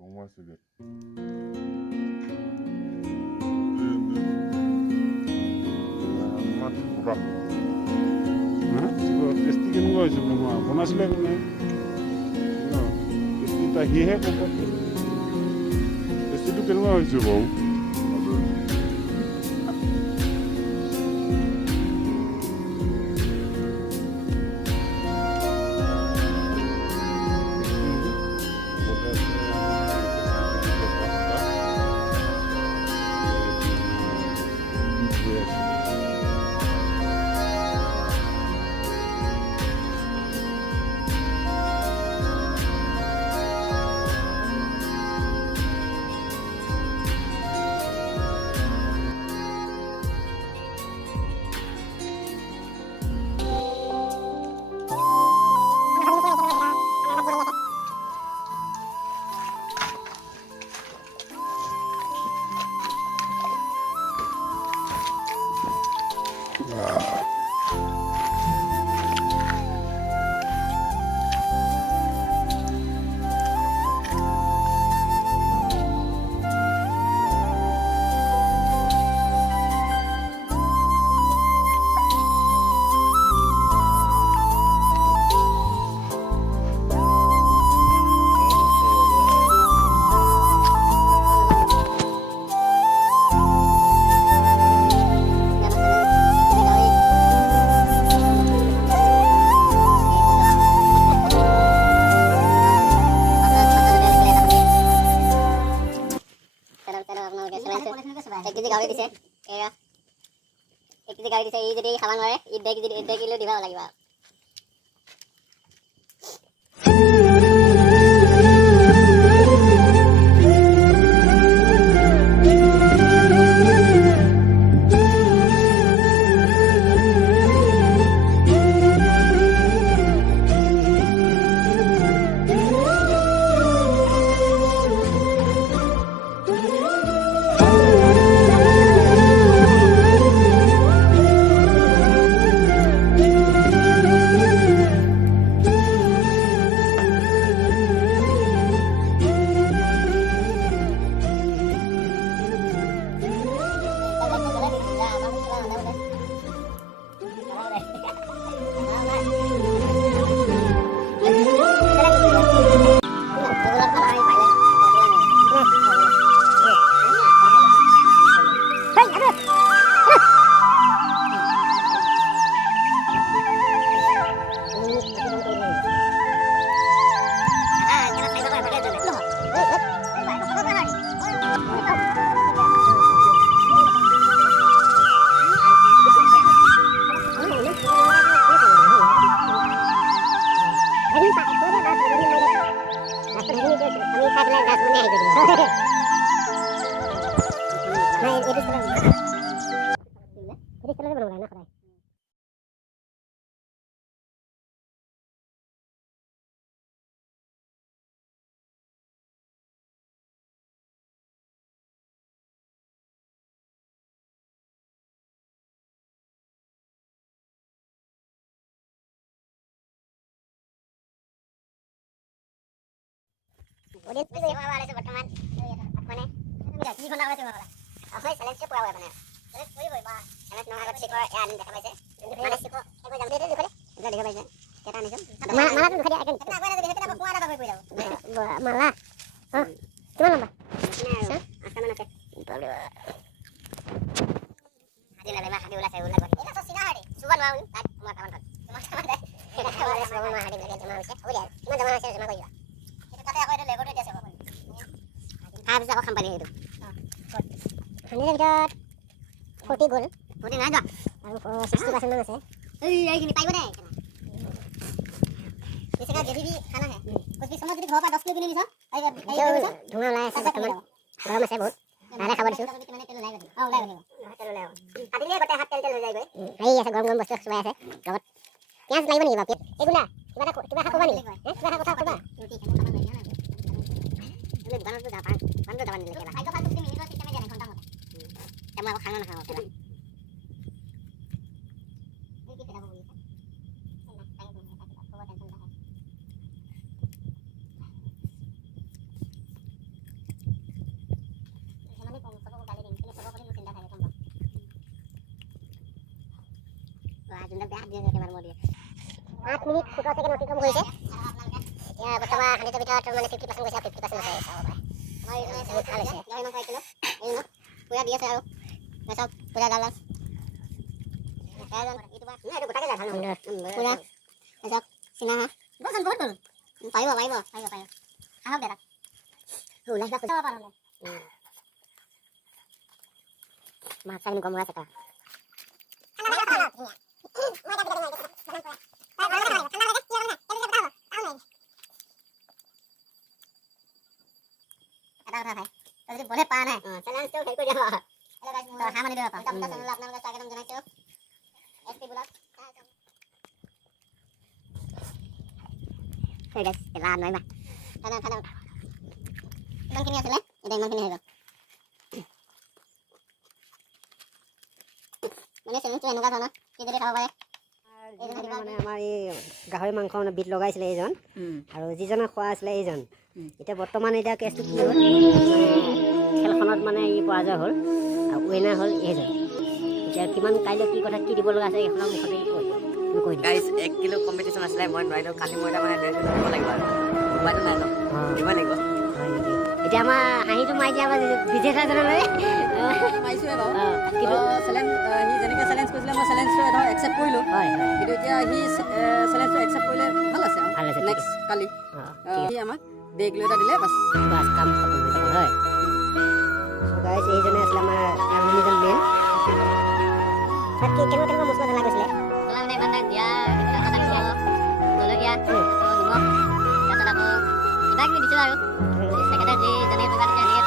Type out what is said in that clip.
¿Cómo hace que? Tasty কেনেকুৱা হৈছে বনোৱা বনাইছিলে কোনে টেষ্টি সিহে ক'ব টেষ্টিটো কেনেকুৱা হৈছে বাৰু एक केजी गाहरी दिसे एया एक केजी गाहरी दिसे इ जदि खाबा नरे इ 1 किलो दिबा लागिबा Udah itu ya wala itu berteman. Mana? Enggak, ini mana wala wala. Oh, saya siapa wala mana? Saya boleh boleh bah. Saya nak agak sikit ya anda dekat baca. Mana sikit? Aku jam dia dekat. Enggak dekat baca. Kita ni kan. Malah tu dekat akan. Kita apa nak dekat apa kuat apa boleh boleh. Malah. Oh. Gimana, Mbak? Nah, akan mana ke? Boleh. Hadi lah memang hadi ulah saya ulah. Ini sosial hari. Suban mau. Mau kawan. Cuma sama deh. Kita boleh sama hadi lagi cuma usah. Udah. Cuma sama saya sama kau juga. Habis aku company itu. Ini lanjut 40 goal. 40 aja. Aku 60% mana sih? Eh, ini पाइबो deh. Bisa kan jadi खाना है. कुछ भी समझ नहीं हो पा 10 kilo नहीं bisa. आइए धुआं लाया सब सामान. गरम है बहुत. नाले खबर छु. मैंने तेल लाया. हां लाया. तेल लाया. आदि ले बटे हाथ तेल हो जाएगा. नहीं ऐसे गरम गरम बस्तु सुबह से. गवत. क्या लाइबो नहीं बाप. ए गुला. किबा खाको बानी. किबा खाको खाको बा. रोटी खाना बन गया ना. ini bukan itu apa? Bantu dapat ini kela. Ayo bantu sini, ini sistemnya jangan kontak kontak. Kamu aku kangen sama kela. Ini kita dah boleh. Enak, tanya dulu kita bawa dan tentang. দিয়ে যে কিমান দিয়ে 8 minute 17 second অতিক্ৰম কৰিছে এতিয়া বৰ্তমান 100 ভিতৰত মানে 50% গৈছে 50% আছে চাব পাৰে আমাৰ বহুত ভাল হৈছে গাহৰি মাংস 1 কিলো এই ন পুৰা দি আছে আৰু চব পুৰা গাল এজন ইটো এইটো গোটাকে যায় ভাল পুৰা চব চিনা হা বহুত বহুত পাৰিব আহক দাদা ওলাই যাব পাৰো মাছ চাই কম আছে তা এটা কথা ভাই যদি বলে পা নাই চ্যালেঞ্জ তো হেৰি কৰি দিয়া হেল্ল গাইস মই হামানি দেবা পাম এটা চেনেল আপোনালোকে স্বাগতম জনাইছো এসপি ব্লগ হেই গাইস এলা নাই বা খানা ইমান কিনি আছিলে এটা ইমান কিনি হৈ গ'ল মানে চেলেঞ্জটো এনেকুৱা ধৰণৰ কি যদি খাব পাৰে মানে আমাৰ এই গাহৰি মাংস মানে বিট লগাইছিলে এইজন আৰু যিজনে খোৱা আছিলে এইজন এতিয়া বৰ্তমান এতিয়া কেছটো কি হ'ল খেলখনত মানে ই পৰাজয় হ'ল আৰু উইনাৰ হ'ল এইজন এতিয়া কিমান কাইলৈ কি কথা কি দিব লগা আছে এইখনৰ মুখতে কৈ গাইজ 1 কিলো কম্পিটিশ্যন আছিলে মই নোৱাৰিলোঁ কালি মই তাৰমানে 1.5 কিলো দিব লাগিব আৰু উপায়টো নাই ন দিব লাগিব এতিয়া আমাৰ হাঁহিটো মাৰি দিয়া আমাৰ বিজেতাজনে মাৰিছোৱে বাৰু কিন্তু চেলেঞ্জ সি যেনেকৈ চেলেঞ্জ কৰিছিলে মই চেলেঞ্জটো ধৰক একচেপ্ট কৰিলোঁ হয় কিন্তু এতিয়া সি চেলেঞ্জটো একচেপ্ট কৰিলে ভাল আছে ভাল আছে নেক্সট কালি সি আমাক 1.5 কিলো এটা দিলে বাছ কাম হয় গাইজ এইজনে আছিলে আমাৰ এলুমিনিয়াম মেন তাত কেনেকুৱা মছলা জ্বলা গৈছিলে মানে ইমান দিয়া তাৰপিছত আকৌ জলকীয়া নিমখ তাৰপিছত আকৌ কিবা কিবি দিছোঁ আৰু ছেকেণ্ডে যি যেনেকৈ পেপাৰ দিছে